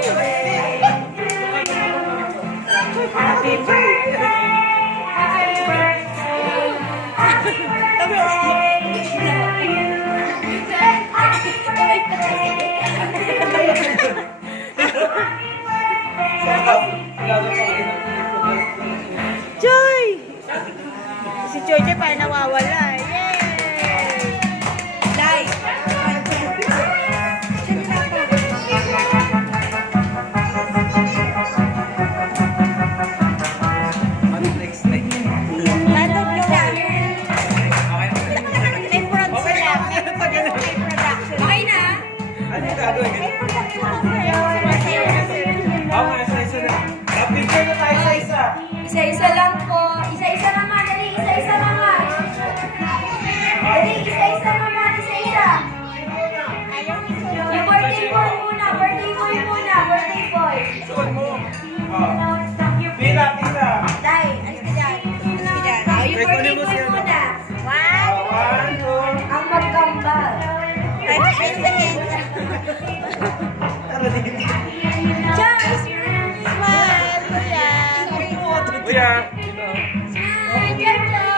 Happy birthday! Joy! Si Joy parang nawawala. Yay! Dai! Isa-isa lang po. Isa-isa naman. Dali, isa-isa naman. Dali, isa-isa naman. Isa-isa. Yung birthday boy muna. Birthday boy muna. Birthday boy. Pila, pila. Dai, alis ka dyan. Yung birthday boy muna. One, two. Ang magkambal. Cheers! Kuya. Smile, Georgia!